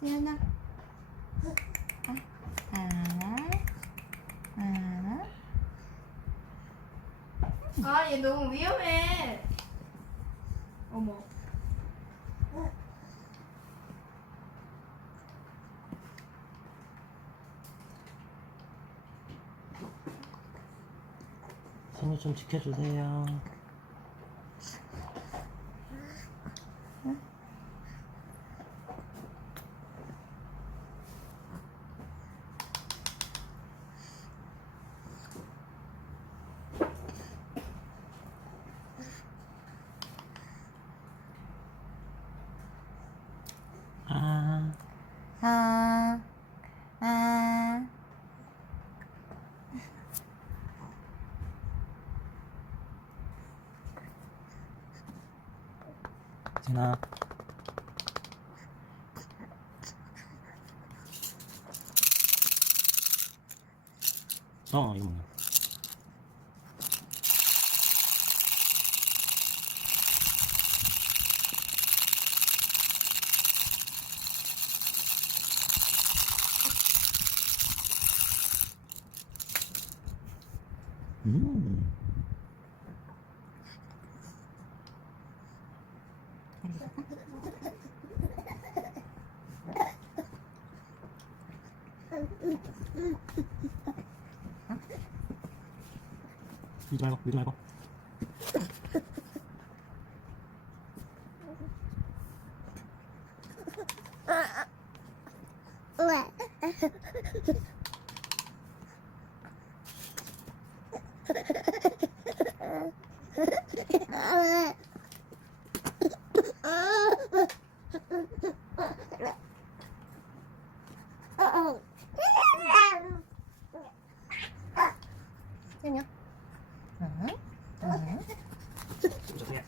지연아. 아, 얘 너무 위험해. 어머. 손을 좀 지켜주세요. 아, 아, 아. 진아. 이거 뭐야? 음. 밀지 말고, 밀지 말고. 지연이야. 조심해.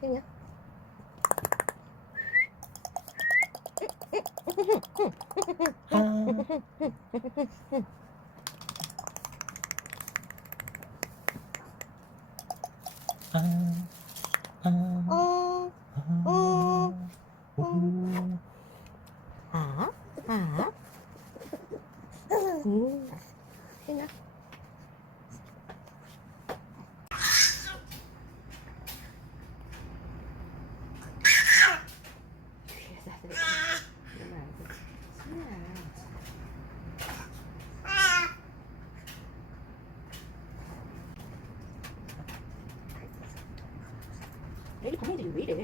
지연이야. 아, 아, 어, 아, 어. 오. 아, 아. 지연아. 애기 반응들이 왜 이래?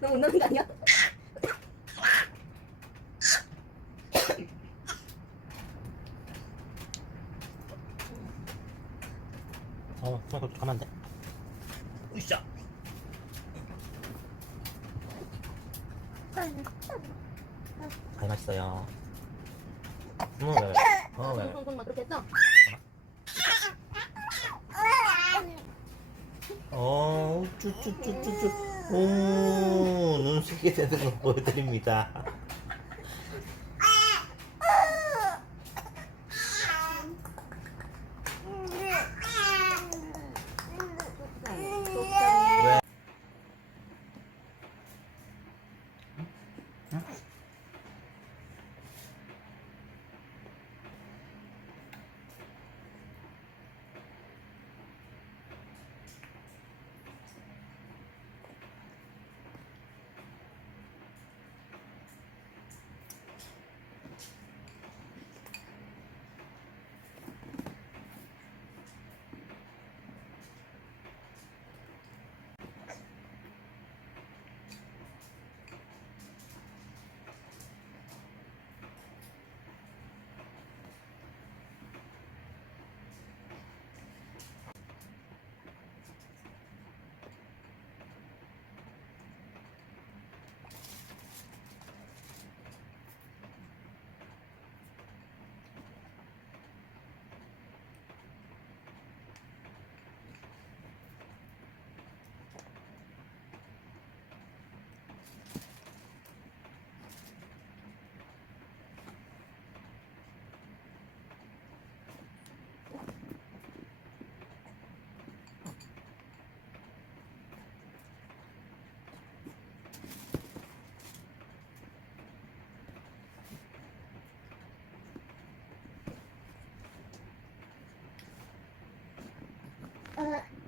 너무 웃는 거 아니야? 정말 그렇게 가면 안 돼. 으쌰. 잘 맛있어요. 왜? 왜? 손만 그렇게 했어? 쭈쭈쭈쭈쭈. 오, 눈 세게 되는 거 보여드립니다. 왜?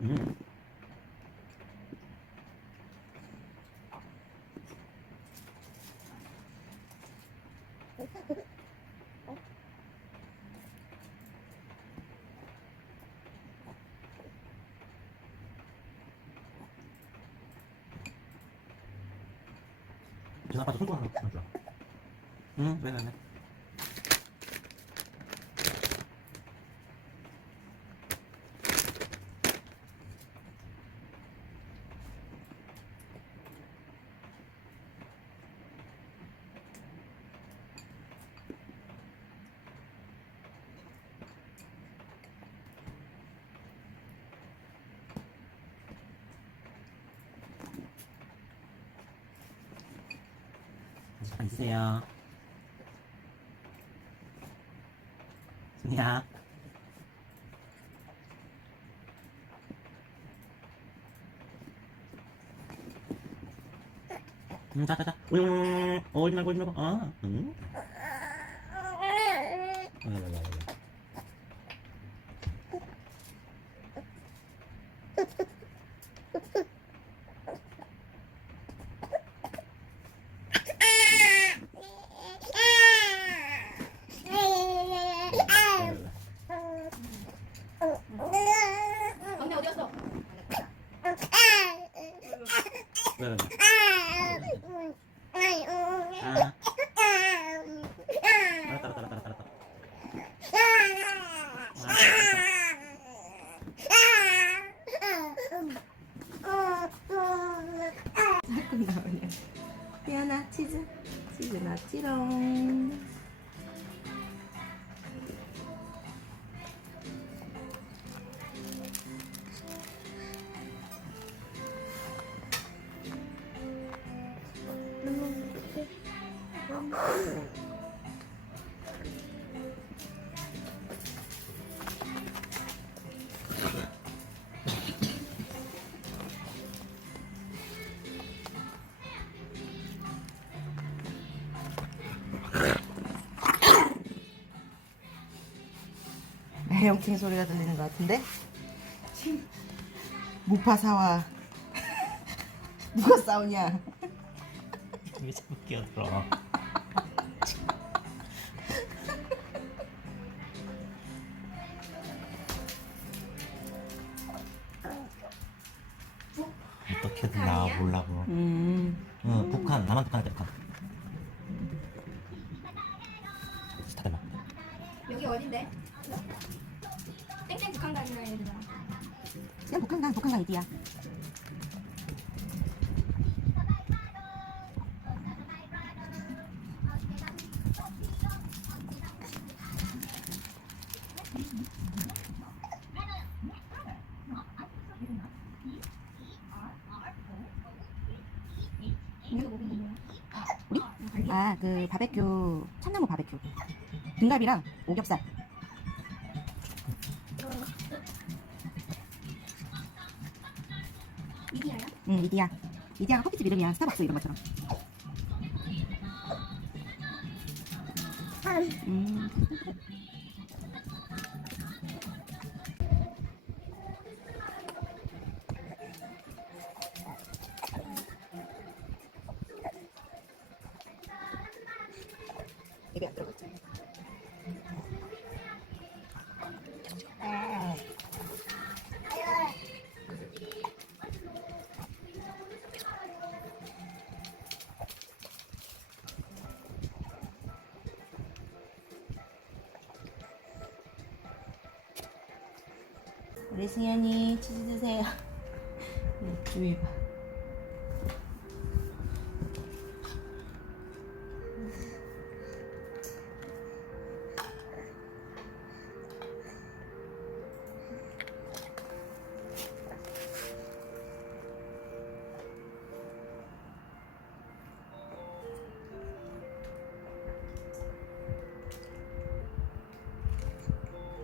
음. 저 아빠도 손톱 하나 줘. 응, 왜. 잘 있으세요. 순이야. 자자자. 울지 말고 울지 말고. 아, 응. 언니 어디 갔어? 왜. 알았다. 자꾸 나오냐. 태연아 치즈 나지롱. 해영팅 소리가 들리는 것 같은데? 무파사와 누가 싸우냐? 왜 자꾸 끼어들어? 어떻게든 나와 보려고. 응, 북한, 나만 북한이다, 북한. 스타일만. 여기 어딘데? 땡땡 북한 가는 애들아. 그냥 북한강 이디야. 이거 뭐 먹는 거야? 우리? 아, 그 바베큐, 참나무 바베큐. 등갈비랑 오겹살. 미디야야? 응, 미디야. 미디야가 커피집 이름이야. 스타벅스 이런 것처럼. 음. 입에 안 들어갔지. 우리 승현이 치즈 드세요. 주위 봐.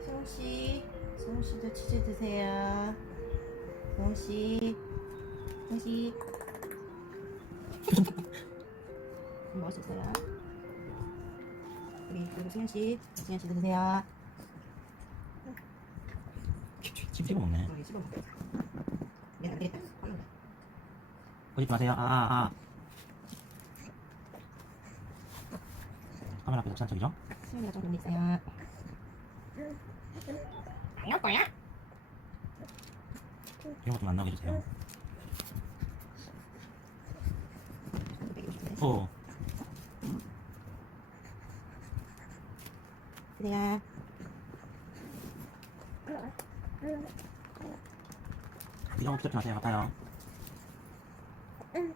승우씨, 승우씨도 치즈 드세요. 승우씨, 승우씨. 먹을 수 있어요. 우리 그리고 승현씨, 승현씨도 드세요. 침 씹어 먹네. 우리 씹어 먹자. 얘는 안 되겠다. 얼른. 오지 마세요. 카메라 앞에서 산척이죠? 승현이가 좀 돌리세요. 안올 거야? 이런 거 좀 안 나오게 해주세요. 드세요. 이런 거 붙잡지 마세요. 아파요. 응.